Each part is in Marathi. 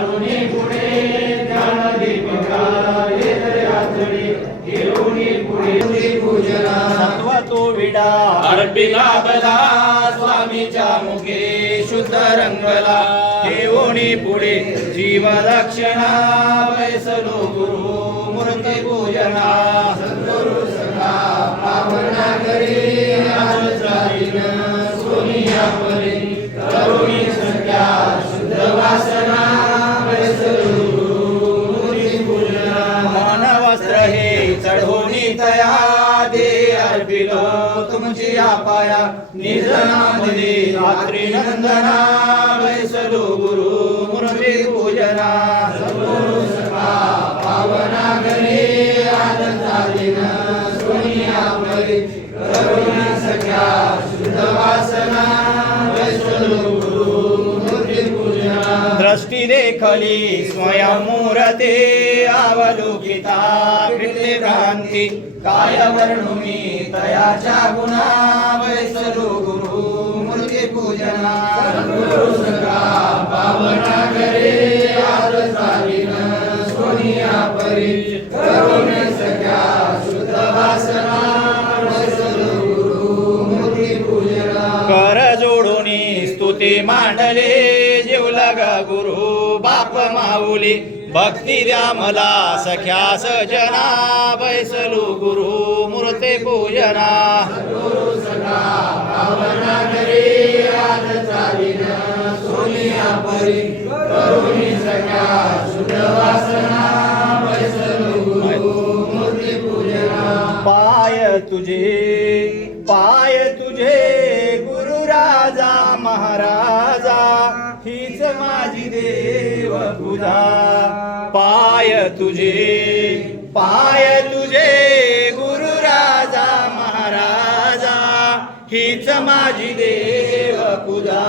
चालुनी पुढे ज्ञानदीपिका येत याचडी घेऊनी पुढे पूजना सत्व तो विडा. अर्पिला बला स्वामीच्या मुखे शुद्ध रंगला. घेऊनी पुढे जीव दक्षिणा बैसलो गुरु मूर्ती पूजना. सद्गुरु सखा पावना करी निर्जनामध्ये रात्री नंदना वैसलो गुरु मूर्ती पूजना सद्गुरु सखा पावना गणे आज चालीन सोनिया परी करुणा सख्या शुद्ध वासना वैसलो गुरु पूजना। दृष्टी देखली अवलोकिता भ्रांती काय वर्णुमी तयाच्या गुणा वैसलो गुरु मूर्ती पूजना। गुरु पावना करे आज चालीन सोनिया परी करुणे सख्या शुद्ध वासना गुरु मूर्ती पूजना। कर जोडून स्तुती मांडले गुरु बाप माऊली। भक्ती द्या मला सख्या सजना बैसलू गुरु मूर्ते पूजना गुरु सखा पावना करे आज चालीन सोनिया परी करुणी सख्या शुद्ध वासना गुरु मूर्ती पूजना. पाय तुझे पाय तुझे गुरु राजा महाराजा हीच माझी देव. पूजा पाय तुझे पाय तुझे गुरु राजा महाराजा हीच माझी देव पूजा.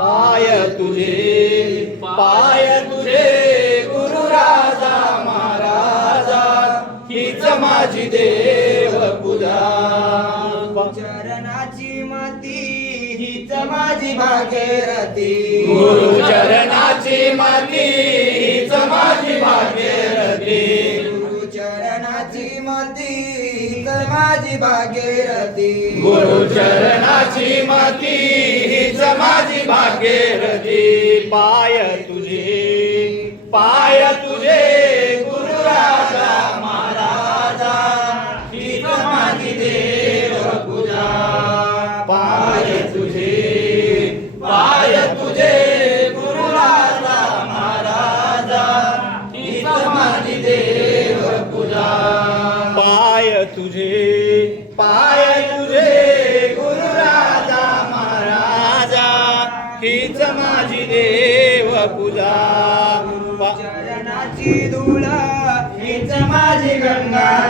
पाय तुझे पाय तुझे गुरु राजा महाराजा हीच माझी देव पूजा. चरणाची माती हीच माझी भागीरथी. माती हीच माझी भाग्यरथी गुरु चरणाची माती हीच माझी भागीरथी गुरु चरणाची माती हीच माझी भाग्यरथी पाय तुझे पाय हीच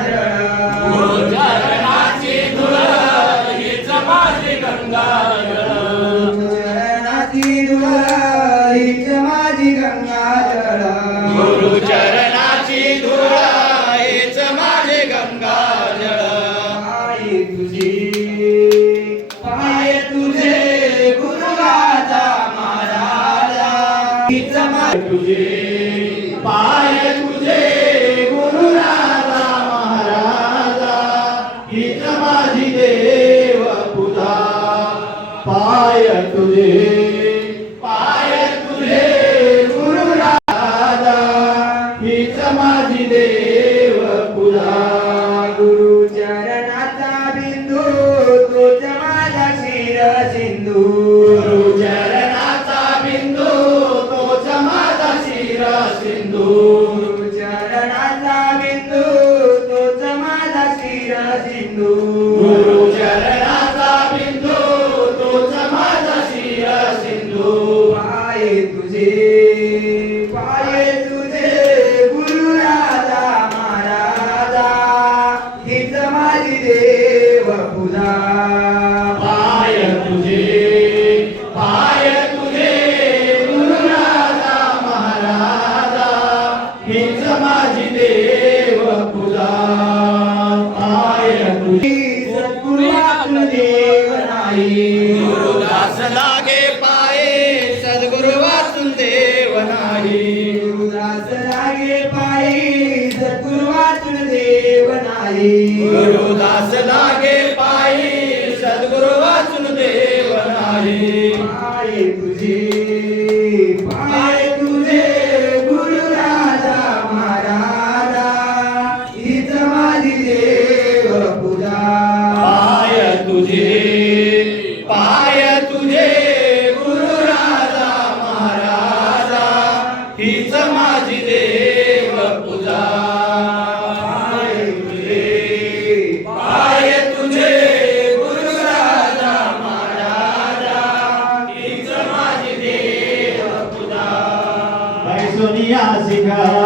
पाय तुझे Sonia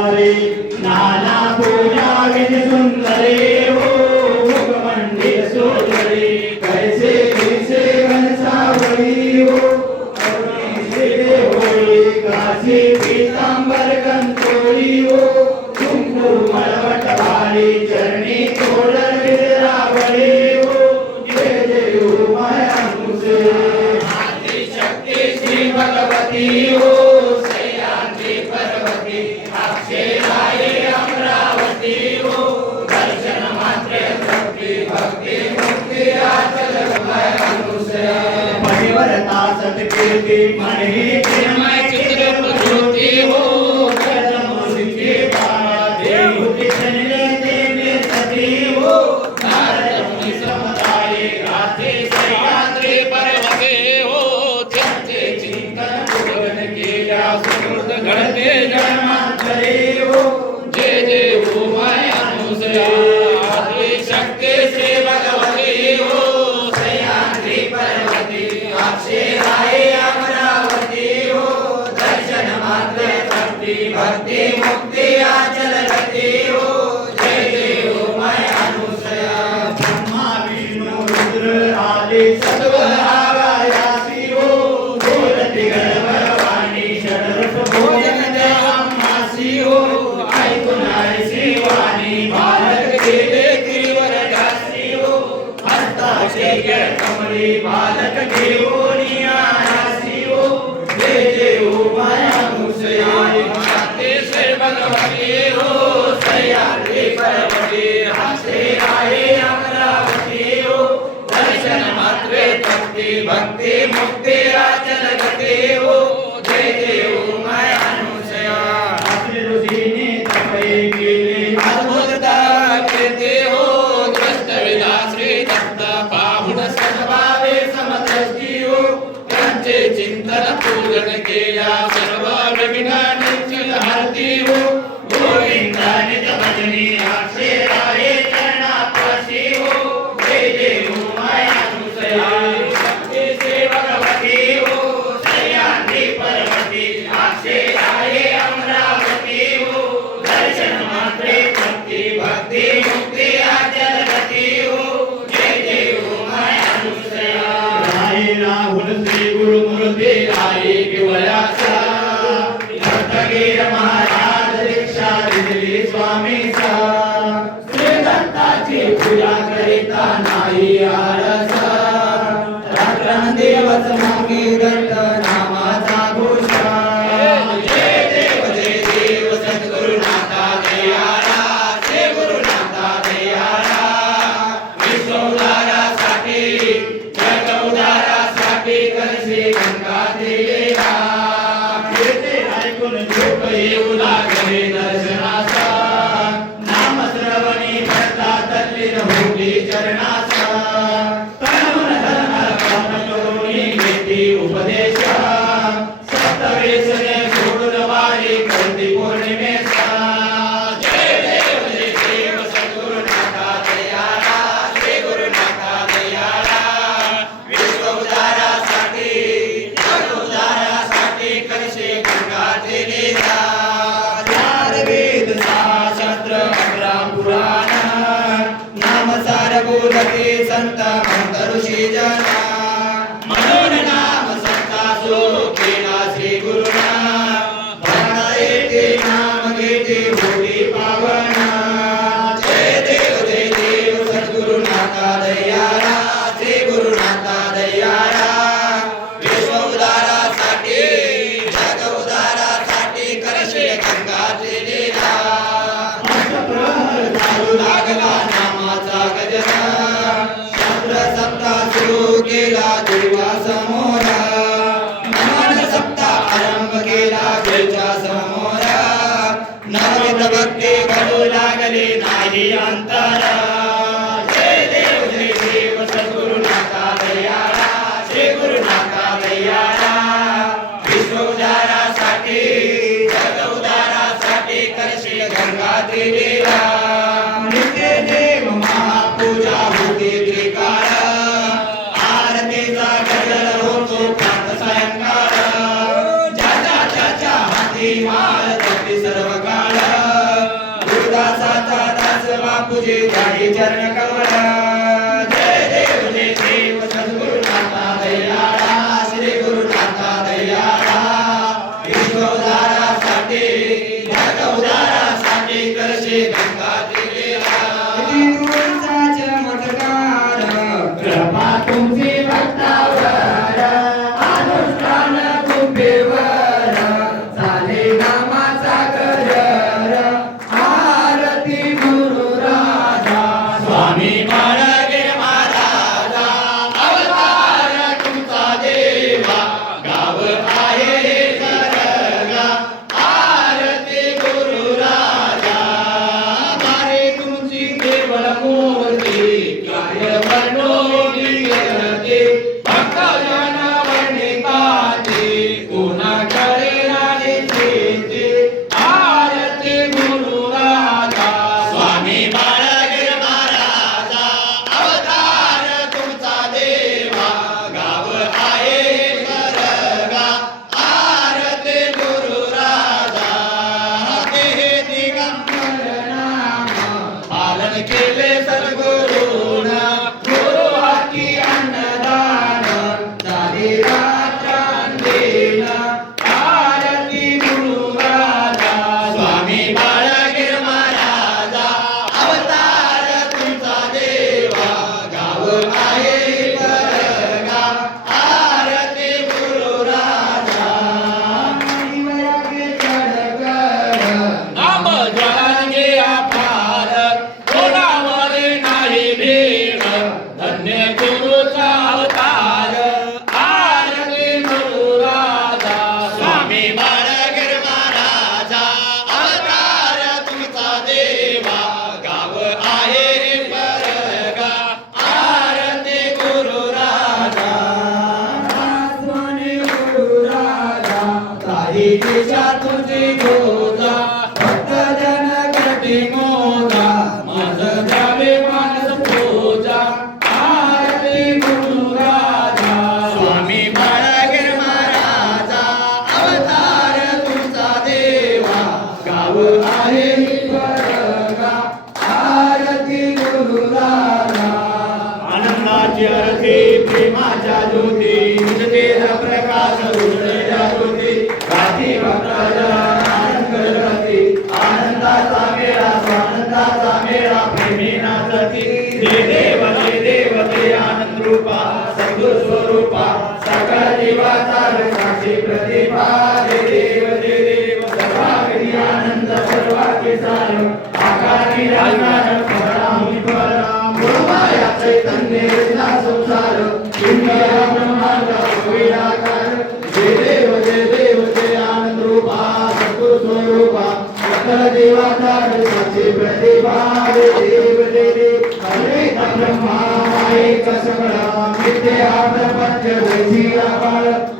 Amen. Praise Eu eu na arena. Senhor, प्रतिभाले देवले हरे ब्रह्मा एक सगळा मिथ्या प्रपंच वैसी आपण